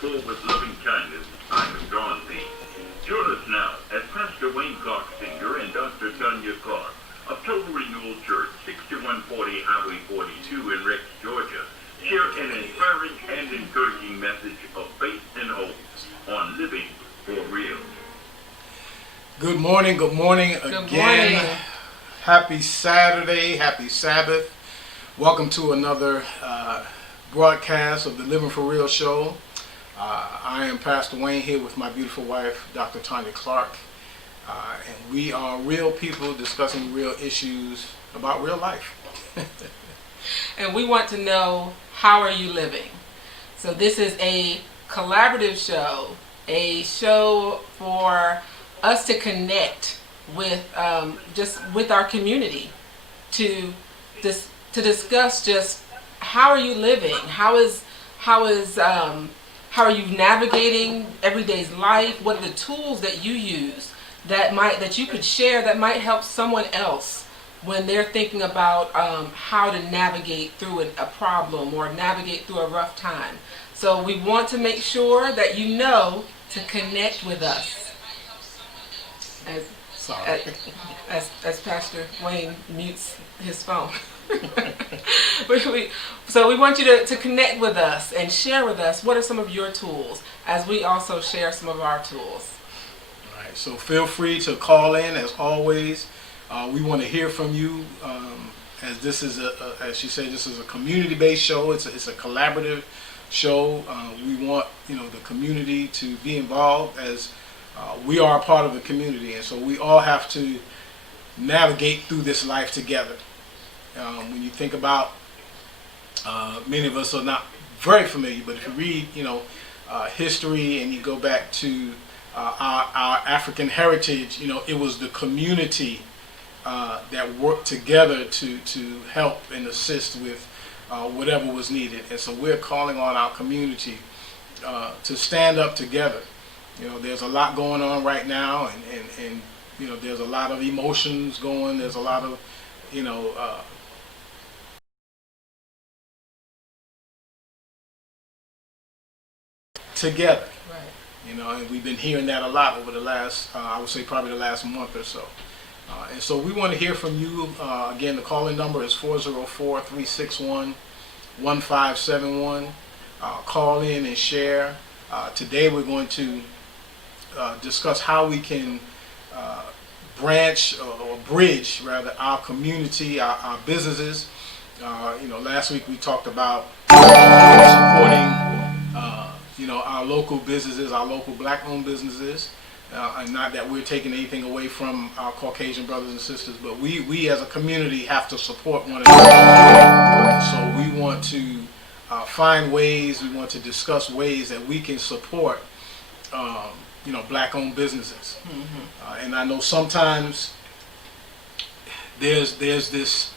full with loving kindness, I have drawn thee. Join us now as Pastor Wayne Clark Sr. and Dr. Tanya Clark of Total Renewal Church, 6140 Highway 42 in Rex, Georgia, share an inspiring and encouraging message of faith and hope on living for real. Good morning again. Good morning. Happy Saturday, happy Sabbath. Welcome to another broadcast of the Living for Real show. I am Pastor Wayne here with my beautiful wife, Dr. Tanya Clark. And we are real people discussing real issues about real life. And we want to know, how are you living? So this is a collaborative show, a show for us to connect with just with our community to discuss just how are you living, how are you navigating everyday's life, what are the tools that you use that you could share that might help someone else when they're thinking about how to navigate through a problem or navigate through a rough time. So we want to make sure that you know to connect with us. As Pastor Wayne mutes his phone. So we want you to connect with us and share with us what are some of your tools, as we also share some of our tools. All right, so feel free to call in as always. We want to hear from you. As this is as she said, this is a community-based show. It's a collaborative show. We want the community to be involved, as we are a part of the community, and so we all have to navigate through this life together. When you think about, many of us are not very familiar, but if you read, history and you go back to our African heritage, it was the community that worked together to help and assist with whatever was needed. And so we're calling on our community to stand up together. There's a lot going on right now, and there's a lot of emotions going. There's a lot of, together. Right. And we've been hearing that a lot over the last, I would say probably the last month or so. And so we want to hear from you. Again, the calling number is 404-361-1571. Call in and share. Today we're going to discuss how we can branch or bridge rather our community, our businesses. Last week we talked about supporting our local businesses, our local black-owned businesses, and not that we're taking anything away from our Caucasian brothers and sisters, but we as a community have to support one another. So we want to find ways, we want to discuss ways that we can support black-owned businesses. Mm-hmm. And I know sometimes there's this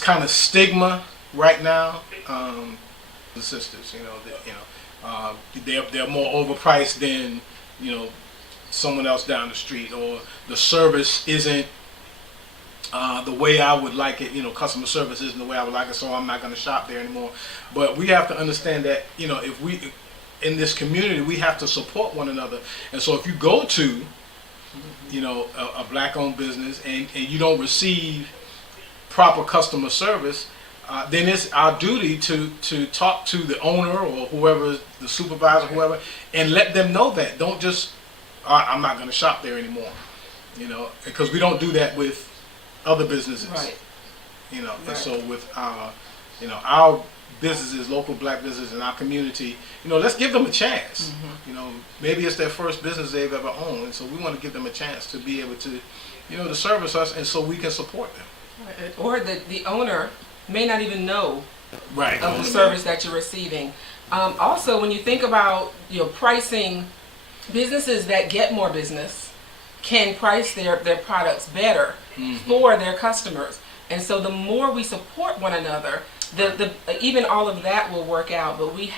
kind of stigma right now. The sisters, they're more overpriced than someone else down the street, or the service isn't the way I would like it. Customer service isn't the way I would like it, so I'm not going to shop there anymore. But we have to understand that if we in this community, we have to support one another. And so if you go to a black-owned business and you don't receive proper customer service, then it's our duty to talk to the owner or whoever, the supervisor, whoever, and let them know that. Don't just, I'm not going to shop there anymore, because we don't do that with other businesses, right? And right. so with our businesses, local black businesses in our community, let's give them a chance. Mm-hmm. Maybe it's their first business they've ever owned, and so we want to give them a chance to be able to, to service us, and so we can support them. Right. Or the owner may not even know right. of the service that you're receiving. Also, when you think about pricing, businesses that get more business can price their products better mm-hmm. for their customers. And so the more we support one another, even all of that will work out. But we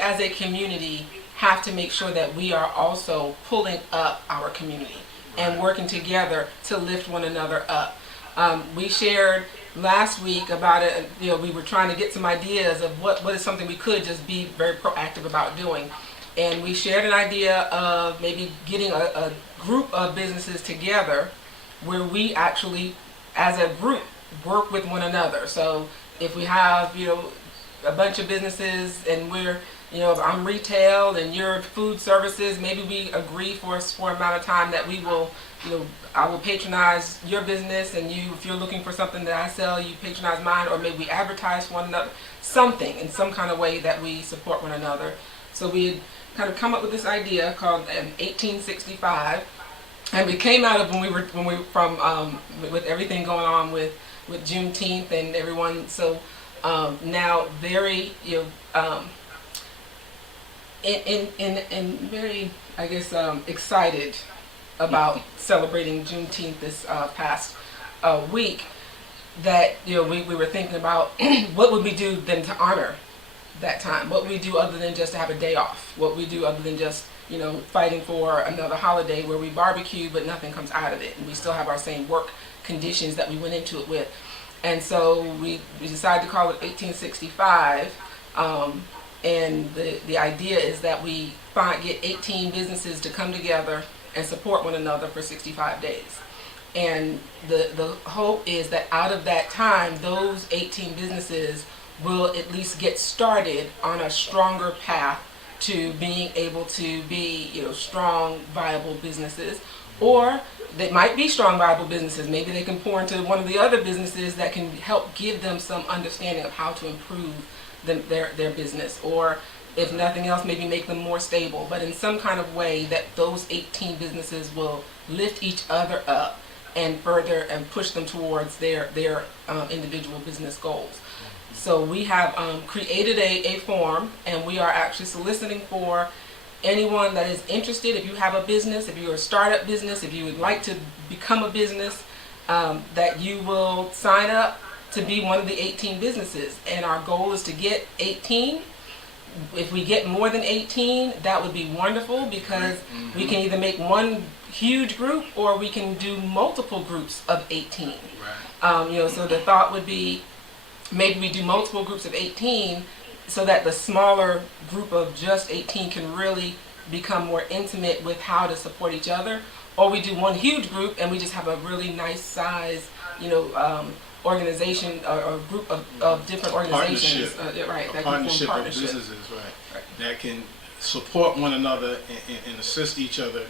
as a community have to make sure that we are also pulling up our community and working together to lift one another up. We shared last week about it. We were trying to get some ideas of what is something we could just be very proactive about doing. And we shared an idea of maybe getting a group of businesses together where we actually, as a group, work with one another. So if we have, a bunch of businesses and we're, if I'm retail and you're food services, maybe we agree for an amount of time that we will, I will patronize your business, and if you're looking for something that I sell, you patronize mine, or maybe we advertise for one another, something in some kind of way that we support one another. So we had kind of come up with this idea called 1865, and we came out of when we were from with everything going on with Juneteenth and everyone. So now very and very, I guess, excited about celebrating Juneteenth this past week. That we were thinking about what would we do then to honor that time? What would we do other than just to have a day off? What we do other than just fighting for another holiday where we barbecue but nothing comes out of it, and we still have our same work conditions that we went into it with. And so we decided to call it 1865. And the idea is that we get 18 businesses to come together and support one another for 65 days. And the hope is that out of that time, those 18 businesses will at least get started on a stronger path to being able to be, strong, viable businesses. Or they might be strong, viable businesses. Maybe they can pour into one of the other businesses that can help give them some understanding of how to improve their business, or if nothing else, maybe make them more stable, but in some kind of way that those 18 businesses will lift each other up and further and push them towards their individual business goals. So we have created a form, and we are actually soliciting for anyone that is interested. If you have a business, if you're a startup business, if you would like to become a business, that you will sign up to be one of the 18 businesses. And our goal is to get 18. If we get more than 18, that would be wonderful, because we can either make one huge group or we can do multiple groups of 18. Right. So the thought would be maybe we do multiple groups of 18 so that the smaller group of just 18 can really become more intimate with how to support each other, or we do one huge group and we just have a really nice size, organization or group of different organizations, right? That Partnership can form of businesses, right? That can support one another and assist each other,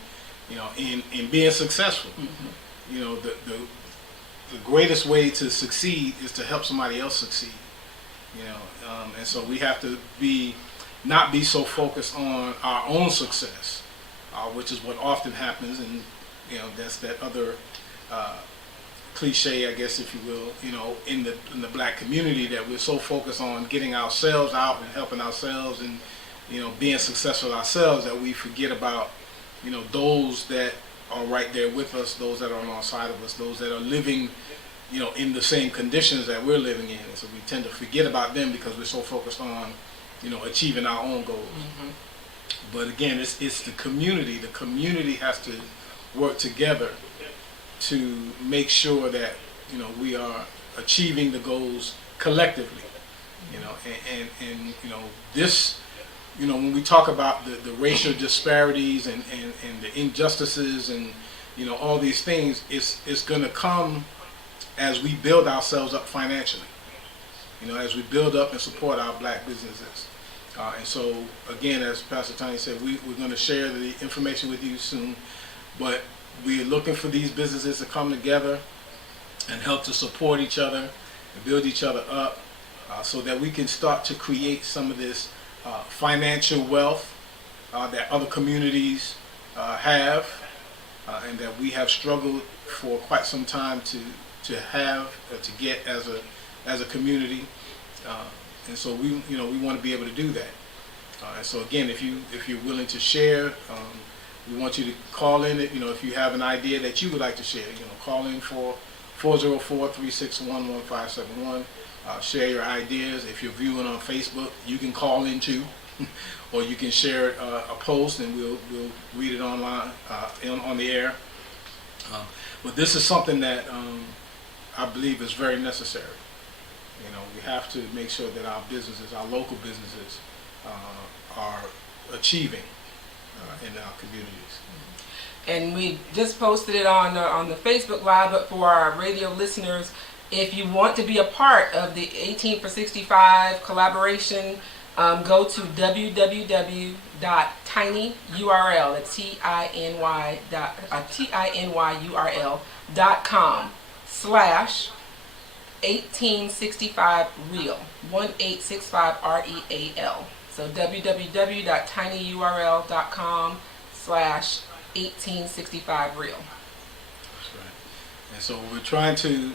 in being successful. Mm-hmm. The greatest way to succeed is to help somebody else succeed. And so we have to not be so focused on our own success, which is what often happens, and that's that other cliche, I guess, if you will, in the black community, that we're so focused on getting ourselves out and helping ourselves and being successful ourselves, that we forget about those that are right there with us, those that are on our side of us, those that are living in the same conditions that we're living in. And so we tend to forget about them because we're so focused on achieving our own goals. Mm-hmm. But again, it's the community. The community has to work together to make sure that we are achieving the goals collectively. And this, when we talk about the racial disparities and the injustices and all these things, it's going to come as we build ourselves up financially. As we build up and support our black businesses. And so again, as Pastor Tony said, we're going to share the information with you soon, but we're looking for these businesses to come together and help to support each other and build each other up, so that we can start to create some of this financial wealth that other communities have, and that we have struggled for quite some time to get as a community. And so we want to be able to do that. And so again, if you're willing to share, we want you to call in. If you have an idea that you would like to share, call in for 404-361-1571. Share your ideas. If you're viewing on Facebook, you can call in too, or you can share a post, and we'll read it online on the air. But this is something that I believe is very necessary. We have to make sure that our businesses, our local businesses, are achieving in our communities. And we just posted it on the Facebook Live, but for our radio listeners, if you want to be a part of the 18 for 65 collaboration, go to www.tinyurl, that's tinyurl.com/1865real, 1865 REAL. So www.tinyurl.com/1865real. That's right. And so we're trying to,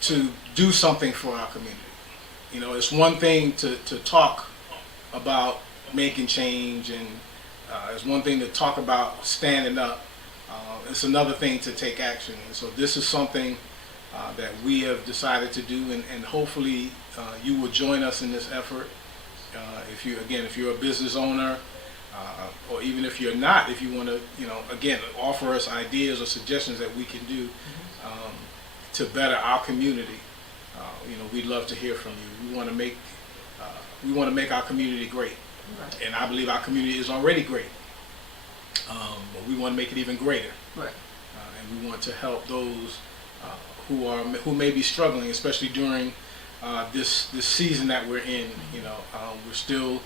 to do something for our community. It's one thing to talk about making change, and it's one thing to talk about standing up. It's another thing to take action. And so this is something that we have decided to do, and hopefully you will join us in this effort. If you're a business owner, or even if you're not, if you want to, offer us ideas or suggestions that we can do to better our community, we'd love to hear from you. We want to make our community great, Right. and I believe our community is already great, but we want to make it even greater. Right. And we want to help those who may be struggling, especially during this season that we're in. We're still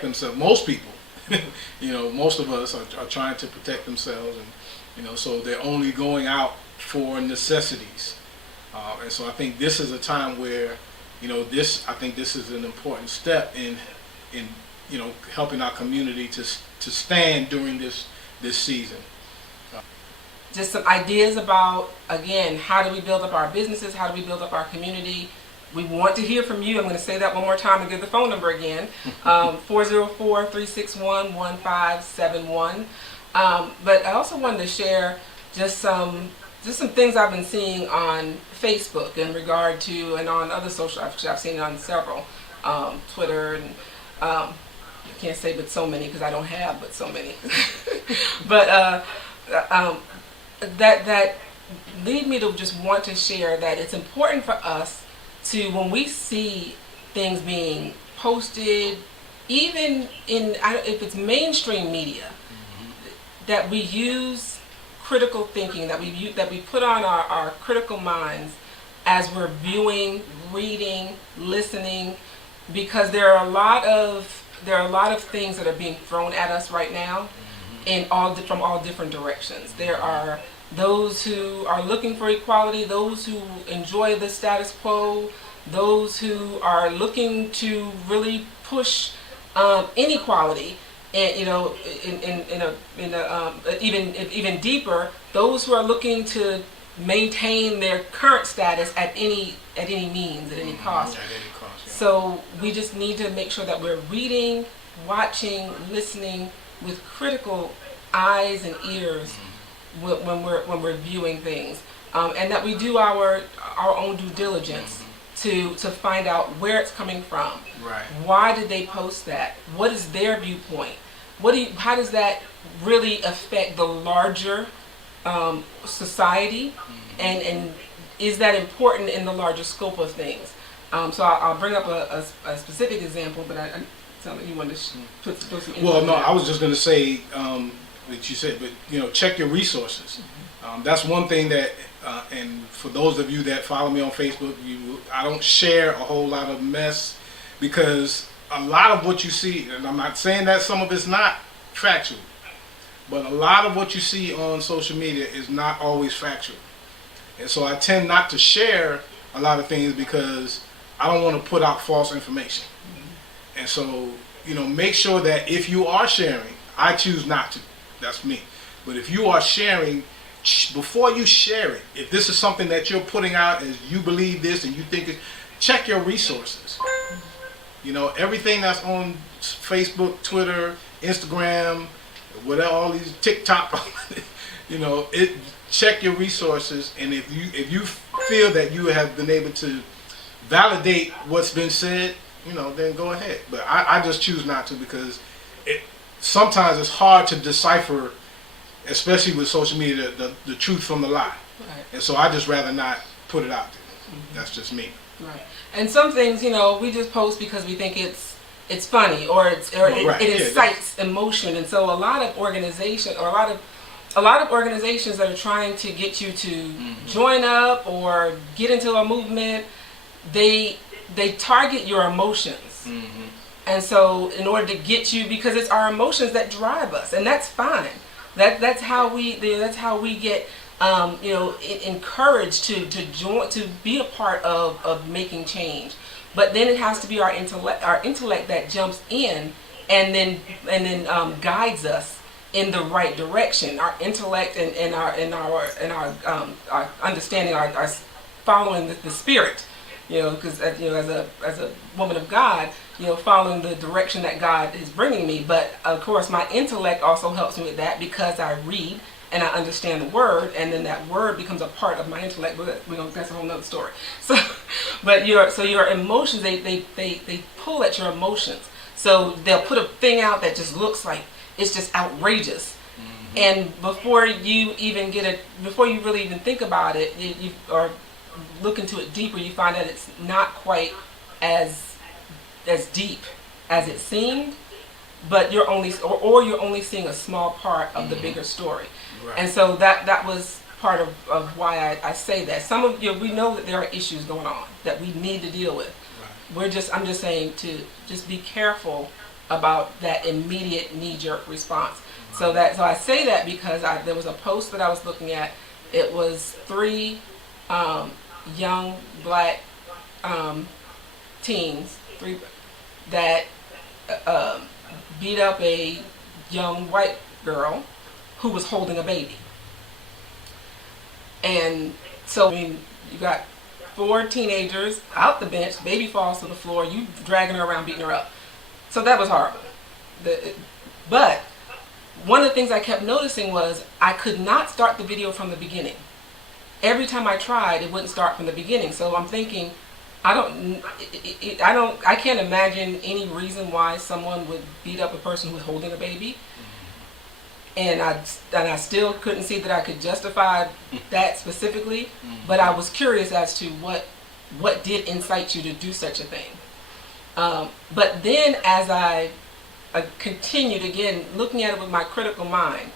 themselves. Most people, most of us are trying to protect themselves, and so they're only going out for necessities. And so I think this is a time where, I think this is an important step in helping our community to stand during this season. Just some ideas about, again, how do we build up our businesses? How do we build up our community? We want to hear from you. I'm going to say that one more time and give the phone number again, 404-361-1571. But I also wanted to share just some things I've been seeing on Facebook in regard to, and on other social, actually I've seen it on several, Twitter, and I can't say but so many because I don't have but so many. But that lead me to just want to share that it's important for us to, when we see things being posted, even if it's mainstream media, that we use critical thinking, that we put on our critical minds as we're viewing, reading, listening, because there are a lot of things that are being thrown at us right now, from all different directions. There are those who are looking for equality, those who enjoy the status quo, those who are looking to really push inequality, and even deeper, those who are looking to maintain their current status at any means, at any cost. At any cost, yeah. So we just need to make sure that we're reading, watching, listening with critical eyes and ears when we're viewing things, and that we do our own due diligence to find out where it's coming from. Right. Why did they post that? What is their viewpoint? How does that really affect the larger society, and is that important in the larger scope of things? So I'll bring up a specific example, but I sound like you wanted to put some info. Well, no, I was just going to say that you said, but check your resources. That's one thing that, and for those of you that follow me on Facebook, I don't share a whole lot of mess, because a lot of what you see, and I'm not saying that some of it's not factual, but a lot of what you see on social media is not always factual. And so I tend not to share a lot of things because I don't want to put out false information. And so, make sure that if you are sharing, I choose not to. That's me. But if you are sharing, before you share it, if this is something that you're putting out as you believe this and you think it, check your resources. You know, everything that's on Facebook, Twitter, Instagram, whatever, all these TikTok, you know, check your resources, and if you feel that you have been able to validate what's been said, you know, then go ahead. But I just choose not to, because sometimes it's hard to decipher, especially with social media, the truth from the lie. Right. And so I just rather not put it out there. That's just me. Right. And some things, you know, we just post because we think it's funny, or it incites emotion. And so a lot of organizations that are trying to get you to join up or get into a movement, they target your emotions. And so in order to get you, because it's our emotions that drive us, and that's fine. That's how we get encouraged to join, to be a part of making change. But then it has to be our intellect that jumps in and then guides us in the right direction. Our intellect and our understanding, our following the spirit. You know, because as a woman of God, you know, following the direction that God is bringing me. But of course, my intellect also helps me with that, because I read and I understand the word, and then that word becomes a part of my intellect. But that's a whole nother story. So, but your emotions, they pull at your emotions. So they'll put a thing out that just looks like it's just outrageous. And before you really even think about it, or look into it deeper, you find that it's not quite as deep as it seemed, but you're only seeing a small part of the bigger story. Right. And so that was part of why I say that. Some of we know that there are issues going on that we need to deal with. Right. I'm just saying to just be careful about that immediate knee-jerk response. Right. So I say that because there was a post that I was looking at. It was 3 young black teens, 3 that beat up a young white girl who was holding a baby. And so, I mean, you got 4 teenagers out the bench, baby falls to the floor, you dragging her around, beating her up. So that was horrible. But one of the things I kept noticing was I could not start the video from the beginning. Every time I tried, it wouldn't start from the beginning. So I'm thinking, I can't imagine any reason why someone would beat up a person who's holding a baby. And I still couldn't see that I could justify that specifically. But I was curious as to what did incite you to do such a thing. But then as I continued, again, looking at it with my critical mind,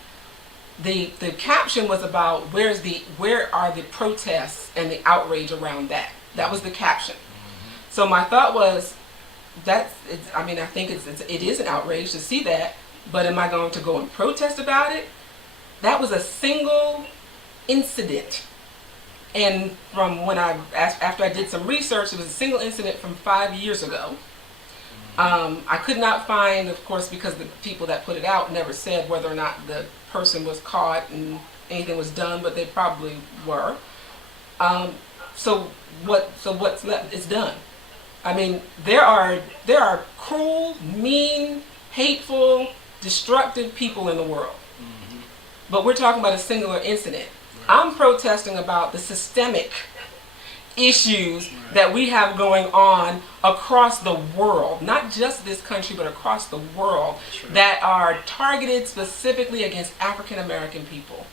the caption was about where are the protests and the outrage around that. That was the caption. So my thought was, I think it is an outrage to see that, but am I going to go and protest about it? That was a single incident. And from after I did some research, it was a single incident from 5 years ago. I could not find, of course, because the people that put it out never said whether or not the person was caught and anything was done, but they probably were. So what's left? It's done. I mean, there are cruel, mean, hateful, destructive people in the world. But we're talking about a singular incident. Right. I'm protesting about the systemic issues that we have going on across the world, not just this country, but across the world, that are targeted specifically against African American people.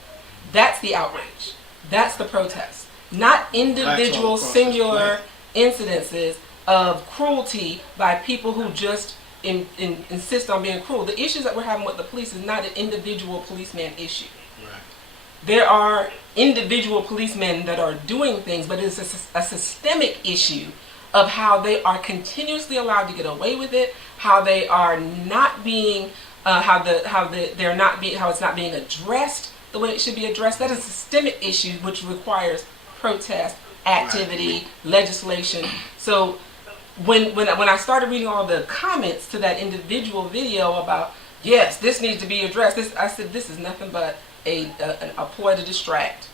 That's the outrage. That's the protest. Not individual, singular incidences of cruelty by people who just insist on being cruel. The issues that we're having with the police is not an individual policeman issue. Right. There are individual policemen that are doing things, but it's a systemic issue of how they are continuously allowed to get away with it, how they are not being, how it's not being addressed the way it should be addressed. That is a systemic issue which requires protest, activity, legislation. So when I started reading all the comments to that individual video about, yes, this needs to be addressed, I said, this is nothing but a ploy to distract,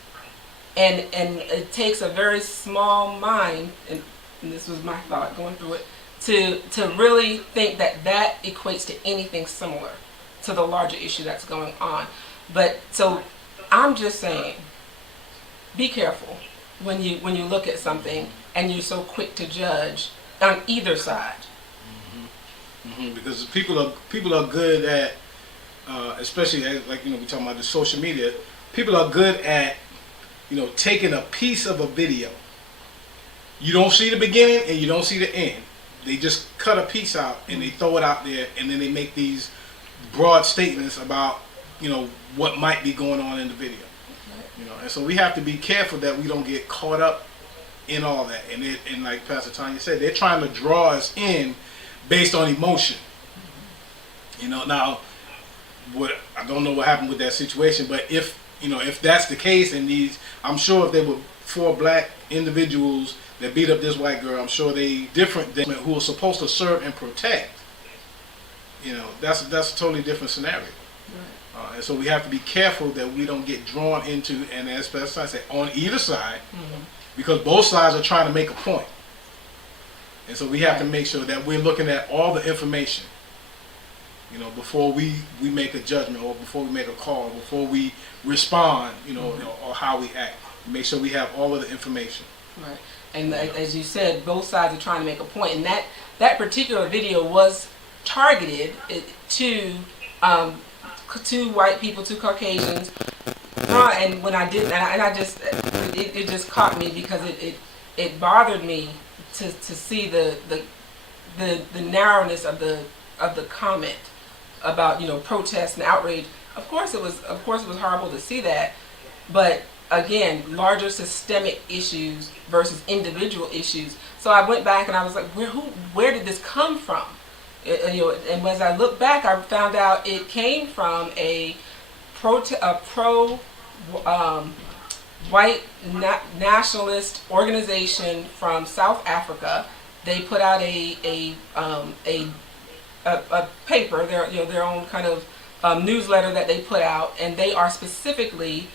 and it takes a very small mind, and this was my thought going through it, to really think that that equates to anything similar to the larger issue that's going on. But so I'm just saying, be careful when you look at something and you're so quick to judge on either side. Because people are good at, especially like we're talking about the social media. People are good at taking a piece of a video. You don't see the beginning and you don't see the end. They just cut a piece out and they throw it out there, and then they make these broad statements about what might be going on in the video. And so we have to be careful that we don't get caught up in all that. And like Pastor Tanya said, they're trying to draw us in based on emotion. Now, I don't know what happened with that situation, but if that's the case, and I'm sure if there were 4 black individuals that beat up this white girl, I'm sure they different than who are supposed to serve and protect. That's a totally different scenario. And so we have to be careful that we don't get drawn into, and as Pastor said, on either side, because both sides are trying to make a point. And so we have to make sure that we're looking at all the information, before we make a judgment, or before we make a call, before we respond, or how we act. Make sure we have all of the information. Right. And as you said, both sides are trying to make a point. And that particular video was targeted to white people, to Caucasians. And when I did, it just caught me because it bothered me to see the narrowness of the comment about protest and outrage. Of course it was horrible to see that, but again, larger systemic issues versus individual issues. So I went back and I was like, where did this come from? And as I look back, I found out it came from a pro white nationalist organization from South Africa. They put out a paper, their own kind of newsletter that they put out, and they are specifically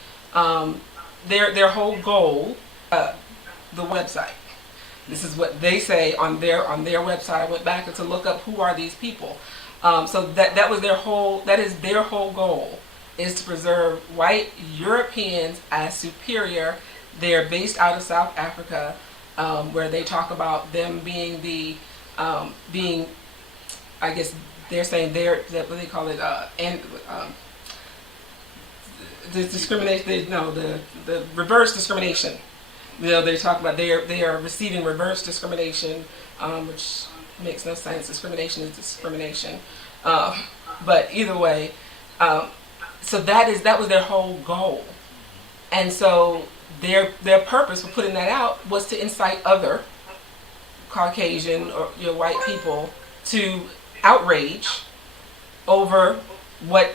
their whole goal, the website. This is what they say on their website. I went back to look up who are these people. So that was their whole. That is their whole goal, is to preserve white Europeans as superior. They're based out of South Africa, where they talk about them being I guess they're saying what they call it, the discrimination. The reverse discrimination. They talk about they are receiving reverse discrimination, which makes no sense. Discrimination is discrimination. But either way, so that was their whole goal, and so their purpose for putting that out was to incite other Caucasian or white people to outrage over what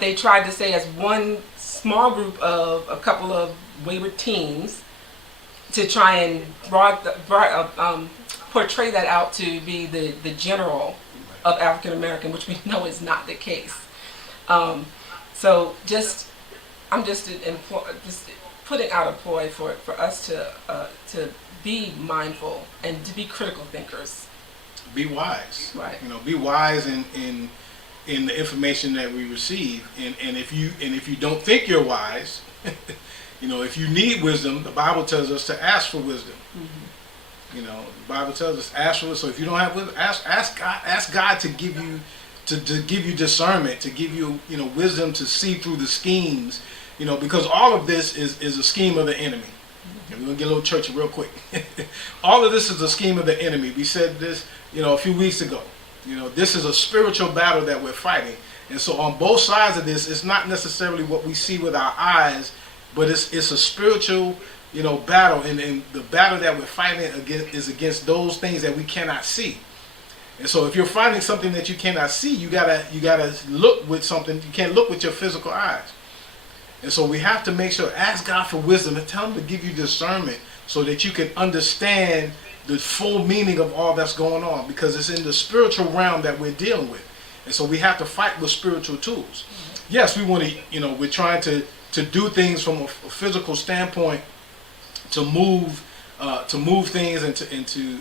they tried to say as one small group of a couple of wayward teens, to try and portray that out to be the general of African American, which we know is not the case. So I'm just putting out a ploy for us to be mindful and to be critical thinkers. Be wise. Right. Be wise in the information that we receive, and if you don't think you're wise, if you need wisdom, the Bible tells us to ask for wisdom. The Bible tells us ask for it. So if you don't have wisdom, ask God to give you discernment, to give you wisdom to see through the schemes, because all of this is a scheme of the enemy. And we're gonna get a little churchy real quick. All of this is a scheme of the enemy. We said this a few weeks ago. This is a spiritual battle that we're fighting, and so on both sides of this, it's not necessarily what we see with our eyes, but it's a spiritual battle, and the battle that we're fighting is against those things that we cannot see. And so if you're finding something that you cannot see, you gotta look with something. You can't look with your physical eyes. And so we have to make sure, ask God for wisdom and tell him to give you discernment so that you can understand the full meaning of all that's going on, because it's in the spiritual realm that we're dealing with. And so we have to fight with spiritual tools. yes, we want to, we're trying to do things from a physical standpoint to move things and to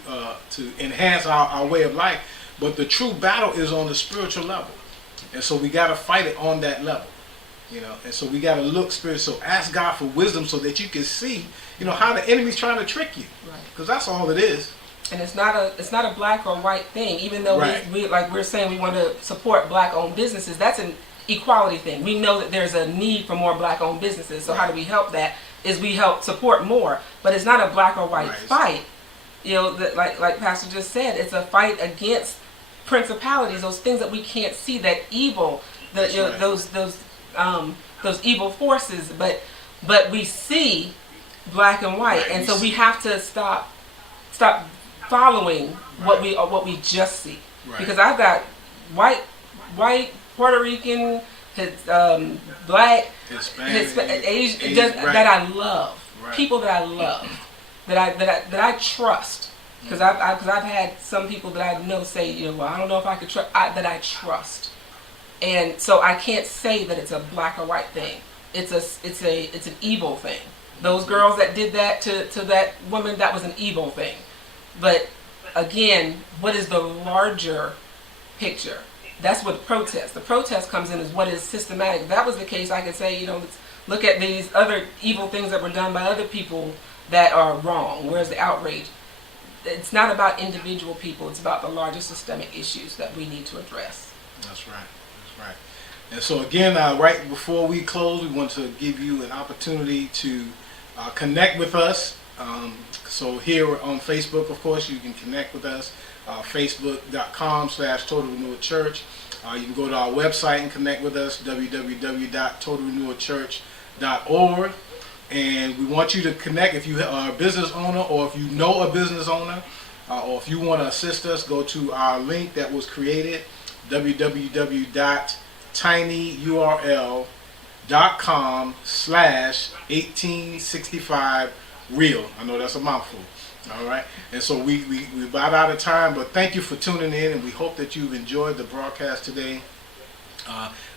enhance our way of life. But the true battle is on the spiritual level, and so we got to fight it on that level. And so we got to look spiritual. So ask God for wisdom so that you can see, how the enemy's trying to trick you. Right. Because that's all it is. And it's not a black or white thing. Even though Right. we like we're saying we want to support black-owned businesses, that's an equality thing. We know that there's a need for more black-owned businesses. So how do we help that? Is we help support more. But it's not a black or white Right. fight. Like Pastor just said, it's a fight against principalities, those things that we can't see, that evil, That's right. those evil forces. But we see black and white, Right, and we so we see. have to stop following what we just see. Right. Because I've got white, Puerto Rican, black, Hispanic, Asian, Asian, just, right. that I love, Right. people that I love, that I trust. Because I've had some people that I know say, well, I don't know if I could trust, that I trust. And so I can't say that it's a black or white thing. It's an evil thing. Those girls that did that to that woman, that was an evil thing. But again, what is the larger picture? That's what the protest comes in, is what is systematic. If that was the case, I could say, let's look at these other evil things that were done by other people that are wrong. Where's the outrage? It's not about individual people. It's about the larger systemic issues that we need to address. That's right. That's right. And so again, right before we close, we want to give you an opportunity to connect with us. So here on Facebook, of course, you can connect with us. Facebook.com/Total Renewal Church. You can go to our website and connect with us, www.totalrenewalchurch.org. And we want you to connect if you are a business owner, or if you know a business owner, or if you want to assist us, go to our link that was created, tinyurl.com/1865real. I know that's a mouthful. All right. And so we're about out of time, but thank you for tuning in, and we hope that you've enjoyed the broadcast today.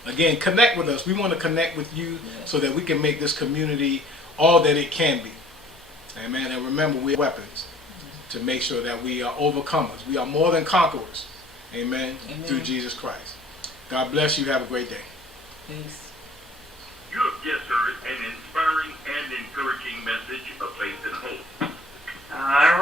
Again, connect with us. We want to connect with you so that we can make this community all that it can be. Amen. And remember, we have weapons to make sure that we are overcomers. We are more than conquerors. Amen. Amen. Through Jesus Christ. God bless you. Have a great day. Peace. You have just heard an inspiring and encouraging message of faith and hope. All right.